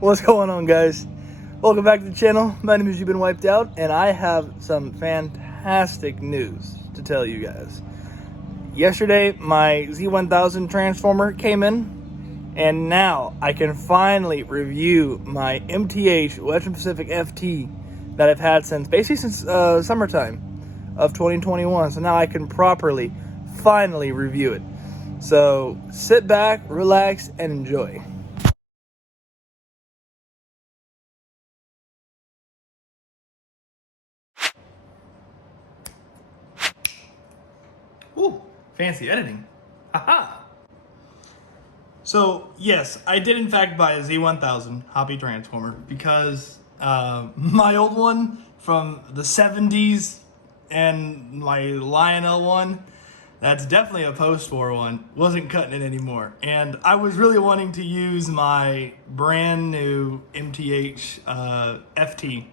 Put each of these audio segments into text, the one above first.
What's going on, guys? Welcome back to the channel. My name is You've Been Wiped Out, and I have some fantastic news to tell you guys. Yesterday, my Z-1000 transformer came in, and now I can finally review my MTH Western Pacific FT that I've had since summertime of 2021. So now I can finally review it. So sit back, relax, and enjoy. Ooh, fancy editing. Haha. So, yes, I did in fact buy a Z-1000 hobby transformer because my old one from the 70s and my Lionel one, that's definitely a post-war one, wasn't cutting it anymore. And I was really wanting to use my brand new MTH FT.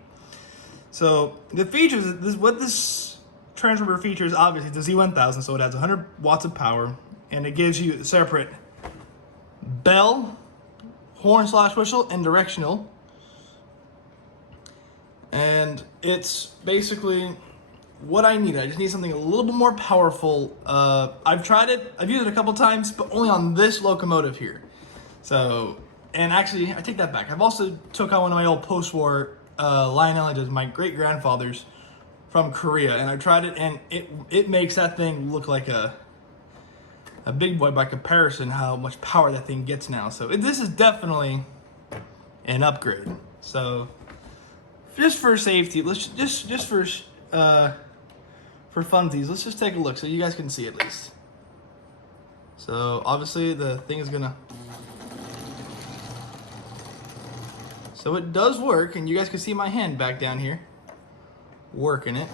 So the features, what this transformer features, obviously it's a Z-1000, so it has 100 watts of power, and it gives you separate bell, horn/whistle, and directional. And it's basically what I need. I just need something a little bit more powerful. I've tried it, I've used it a couple times, but only on this locomotive here. So, and actually, I take that back. I've also took out one of my old post-war Lionel, it is my great-grandfather's from Korea, and I tried it, and it makes that thing look like a big boy by comparison, how much power that thing gets now. So this is definitely an upgrade. So just for safety, let's just for funsies, let's just take a look so you guys can see at least. So obviously the thing is gonna, so it does work, and you guys can see my hand back down here working it.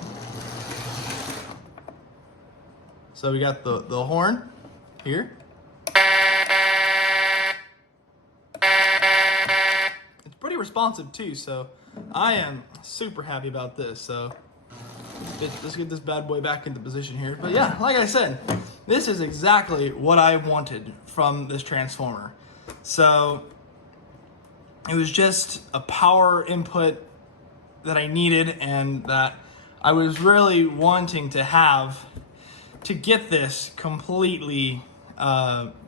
So we got the horn here. It's pretty responsive too, so I am super happy about this. So let's get this bad boy back into position here. But yeah, like I said, this is exactly what I wanted from this transformer. So it was just a power input that I needed and that I was really wanting to have to get this completely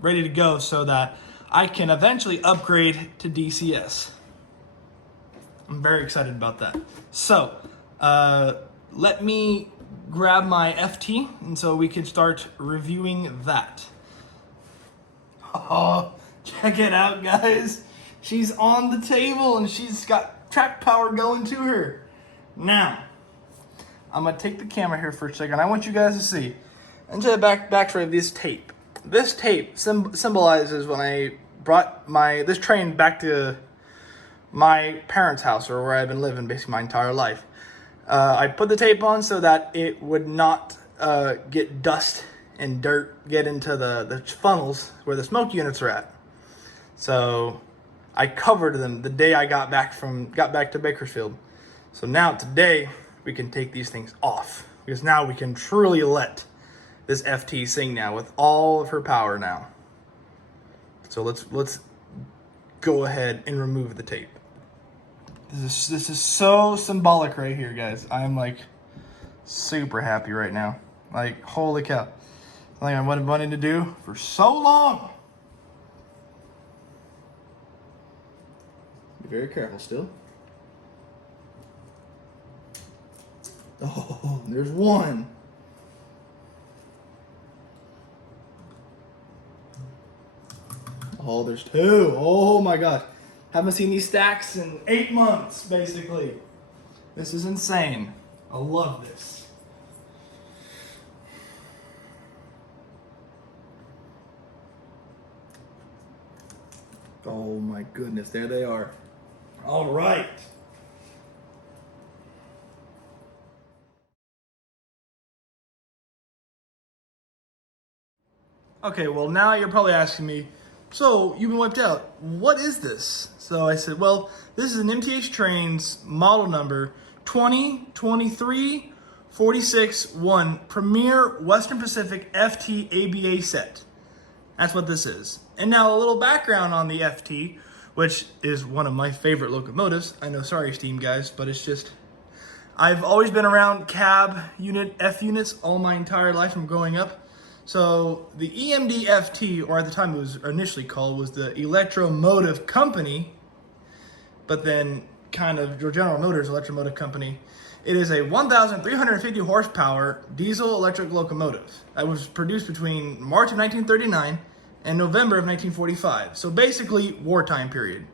ready to go so that I can eventually upgrade to DCS. I'm very excited about that. So let me grab my FT and so we can start reviewing that. Oh, check it out, guys. She's on the table and she's got track power going to her. Now, I'm gonna take the camera here for a second. I want you guys to see. And to backstory of this tape. This tape symbolizes when I brought this train back to my parents' house, or where I've been living basically my entire life. I put the tape on so that it would not get dust and dirt get into the funnels where the smoke units are at. So I covered them the day I got back to Bakersfield. So now today we can take these things off, because now we can truly let this FT sing now with all of her power now. So let's go ahead and remove the tape. This is so symbolic right here, guys. I'm like super happy right now. Like, holy cow. Something I've been wanting to do for so long. Be very careful still. Oh, there's one. Oh, there's two. Oh my gosh. Haven't seen these stacks in 8 months, basically. This is insane. I love this. Oh my goodness, there they are. All right. Okay, well now you're probably asking me, so you've been wiped out. What is this? So I said, well, this is an MTH Trains model number 2023-46-1 Premier Western Pacific FT ABA set. That's what this is. And now a little background on the FT. which is one of my favorite locomotives. I know, sorry steam guys, but it's just, I've always been around cab unit F units all my entire life from growing up. So the EMD FT, or at the time it was initially called, was the Electromotive Company, but then kind of General Motors Electromotive Company. It is a 1,350 horsepower diesel electric locomotive that was produced between March of 1939 and November of 1945. So basically wartime period,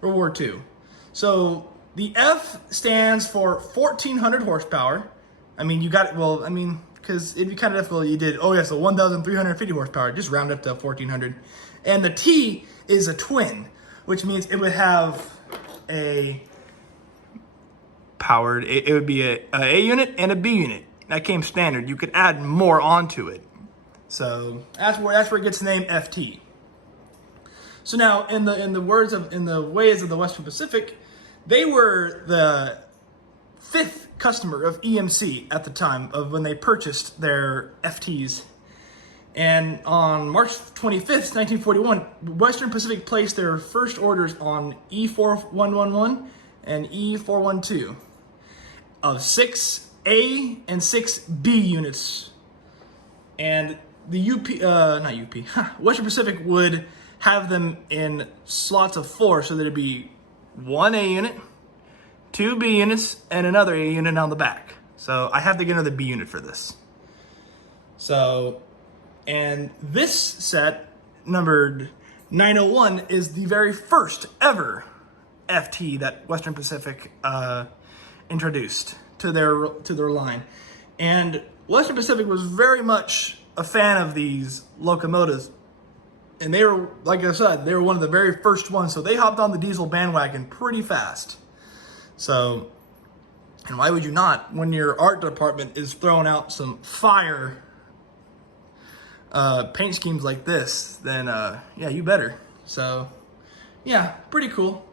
World War II. So the F stands for 1,400 horsepower. I mean, you got it, well, I mean, because it'd be kind of difficult. You did, oh yeah, so 1,350 horsepower, just round up to 1,400. And the T is a twin, which means it would have a powered, it would be a unit and a B unit. That came standard. You could add more onto it. So that's where it gets the name FT. So now in the ways of the Western Pacific, they were the 5th customer of EMC at the time of when they purchased their FTs. And on March 25th, 1941, Western Pacific placed their first orders on E4111 and E412 of 6A and 6B units. And the Western Pacific would have them in slots of 4, so that it'd be 1 A unit, 2 B units, and another A unit on the back. So I have to get another B unit for this. So, and this set, numbered 901, is the very first ever FT that Western Pacific introduced to their line. And Western Pacific was very much a fan of these locomotives. And they were, like I said, they were one of the very first ones. So they hopped on the diesel bandwagon pretty fast. So, and why would you not? When your art department is throwing out some fire paint schemes like this, then yeah, you better. So, yeah, pretty cool.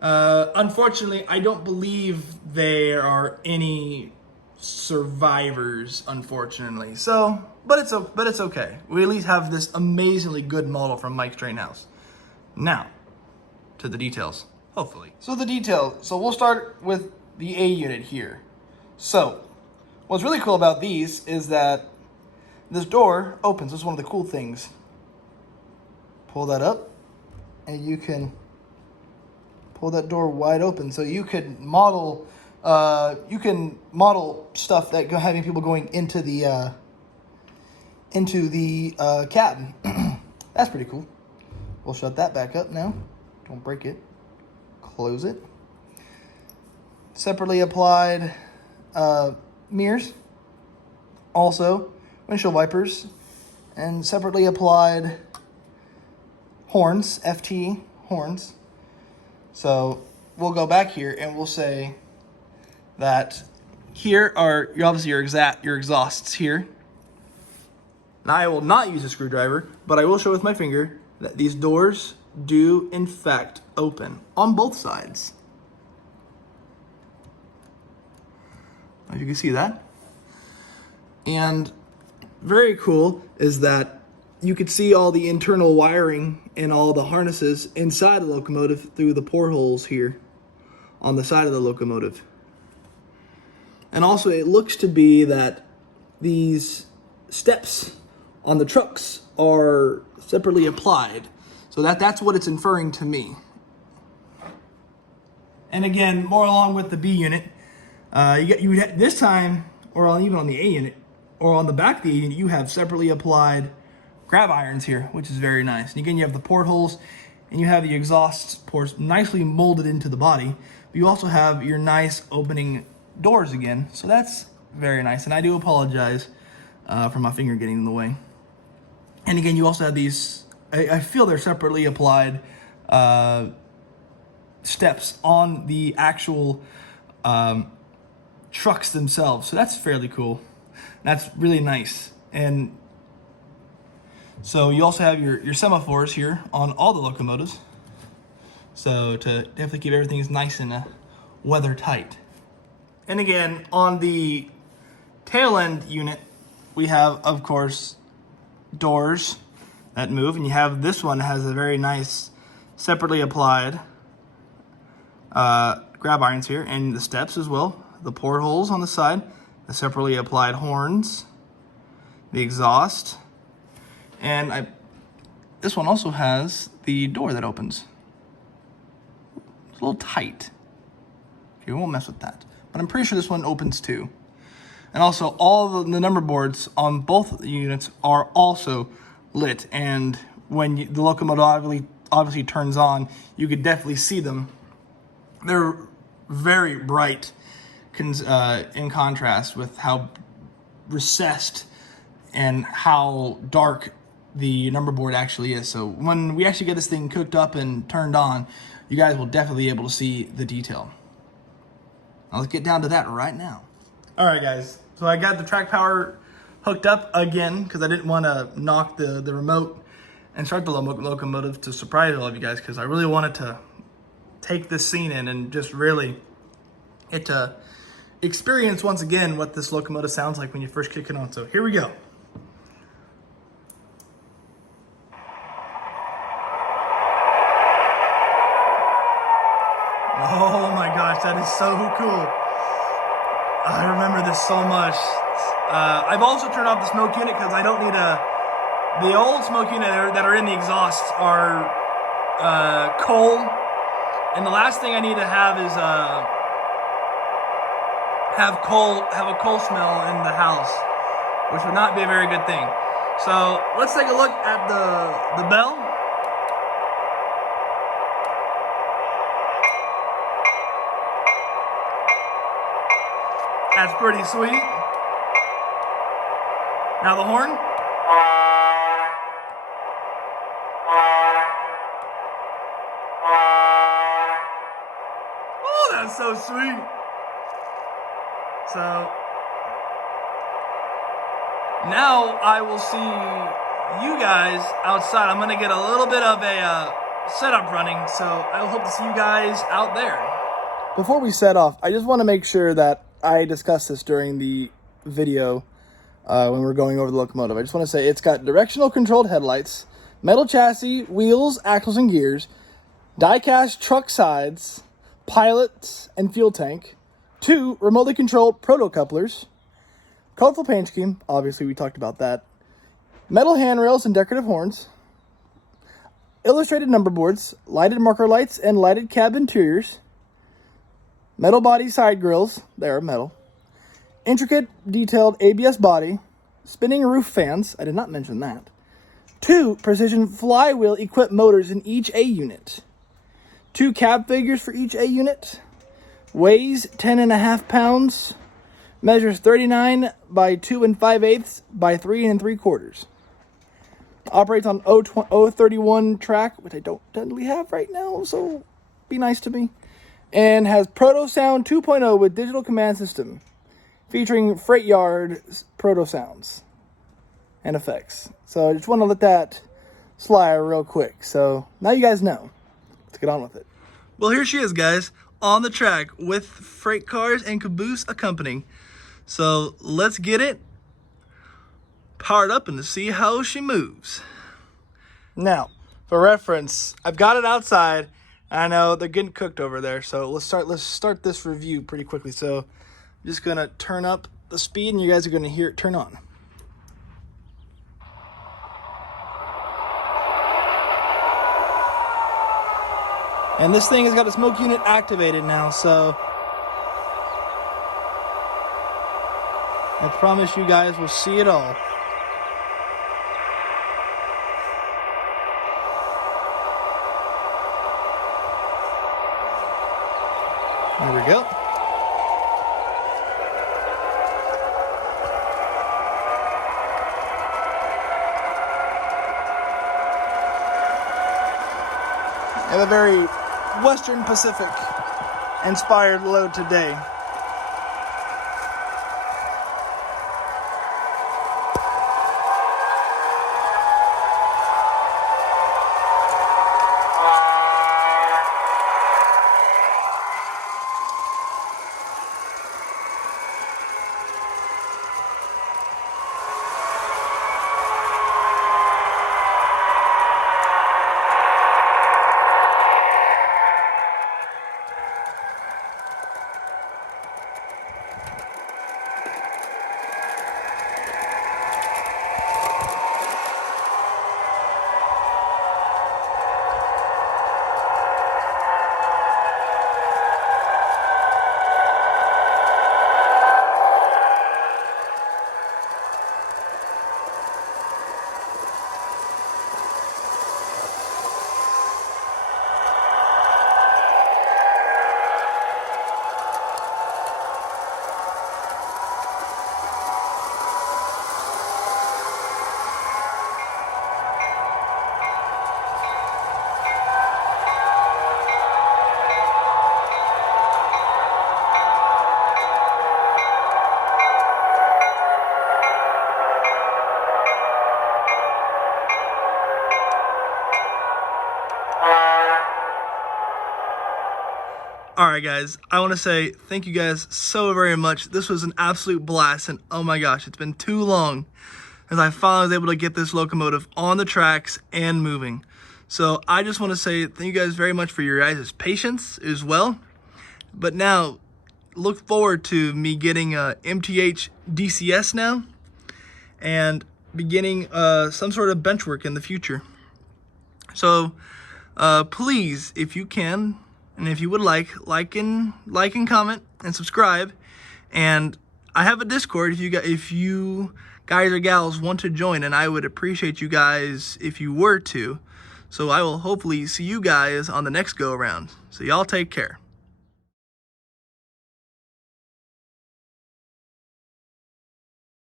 Unfortunately, I don't believe there are any survivors, unfortunately. So, but it's okay. We at least have this amazingly good model from Mike's Train House. Now, to the details, hopefully. So the detail. So we'll start with the A unit here. So, what's really cool about these is that this door opens. This is one of the cool things. Pull that up, and you can pull that door wide open. So you could model, stuff that having people going into the cab. That's pretty cool. We'll shut that back up now. Don't break it. Close it. Separately applied mirrors. Also, windshield wipers. And separately applied horns, FT horns. So we'll go back here and we'll say that here are obviously your exhausts here. Now I will not use a screwdriver, but I will show with my finger that these doors do in fact open on both sides. As you can see that. And very cool is that you could see all the internal wiring and all the harnesses inside the locomotive through the portholes here on the side of the locomotive. And also it looks to be that these steps on the trucks are separately applied. So that's what it's inferring to me. And again, more along with the B unit, this time, or even on the A unit, or on the back of the A unit, you have separately applied grab irons here, which is very nice. And again, you have the portholes, and you have the exhaust ports nicely molded into the body. But you also have your nice opening doors again, so that's very nice. And I do apologize for my finger getting in the way. And again, you also have these, I feel they're separately applied steps on the actual trucks themselves. So that's fairly cool. That's really nice. And so you also have your semaphores here on all the locomotives. So to definitely keep everything nice and weather tight. And again, on the tail end unit, we have, of course, doors that move. And you have this one has a very nice separately applied grab irons here, and the steps as well. The portholes on the side, the separately applied horns, the exhaust, and this one also has the door that opens. It's a little tight. Okay, we won't mess with that. But I'm pretty sure this one opens too. And also, all the number boards on both units are also lit. And when the locomotive obviously turns on, you could definitely see them. They're very bright in contrast with how recessed and how dark the number board actually is. So when we actually get this thing cooked up and turned on, you guys will definitely be able to see the detail. Now let's get down to that right now. All right, guys. So I got the track power hooked up again because I didn't want to knock the remote and start the locomotive to surprise all of you guys, because I really wanted to take this scene in and just really get to experience once again what this locomotive sounds like when you first kick it on. So here we go. Oh my gosh, that is so cool. I remember this so much. I've also turned off the smoke unit because I don't need the old smoke unit that are in the exhaust are coal. And the last thing I need to have is have a coal smell in the house, which would not be a very good thing. So let's take a look at the bell. That's pretty sweet. Now the horn. Oh, that's so sweet. So now I will see you guys outside. I'm gonna get a little bit of a setup running, so I hope to see you guys out there. Before we set off, I just want to make sure that I discussed this during the video when we're going over the locomotive. I just want to say it's got directional controlled headlights, metal chassis, wheels, axles, and gears, die-cast truck sides, pilots and fuel tank, 2 remotely controlled proto-couplers, colorful paint scheme, obviously we talked about that, metal handrails and decorative horns, illustrated number boards, lighted marker lights and lighted cab interiors, metal body side grills, they are metal, intricate detailed ABS body, spinning roof fans, I did not mention that, 2 precision flywheel equipped motors in each A unit, 2 cab figures for each A unit, weighs 10.5 pounds, measures 39 by 2 5/8 by 3 3/4. Operates on 031 track, which I don't technically have right now, so be nice to me. And has Proto Sound 2.0 with digital command system, featuring Freight Yard Proto Sounds and effects. So I just want to let that slide real quick. So now you guys know. Let's get on with it. Well, here she is, guys, on the track with freight cars and caboose accompanying. So let's get it powered up and to see how she moves. Now, for reference, I've got it outside. I know they're getting cooked over there, so let's start this review pretty quickly. So I'm just gonna turn up the speed and you guys are gonna hear it turn on. And this thing has got a smoke unit activated now, so I promise you guys will see it all. There we go. I have a very Western Pacific inspired load today. All right, guys, I want to say thank you guys so very much. This was an absolute blast, and oh my gosh, it's been too long as I finally was able to get this locomotive on the tracks and moving. So I just want to say thank you guys very much for your guys' patience as well. But now, look forward to me getting a MTH DCS now and beginning some sort of bench work in the future. So please, if you can, and if you would like and comment and subscribe. And I have a Discord if you guys or gals want to join, and I would appreciate you guys if you were to. So I will hopefully see you guys on the next go around. So y'all take care.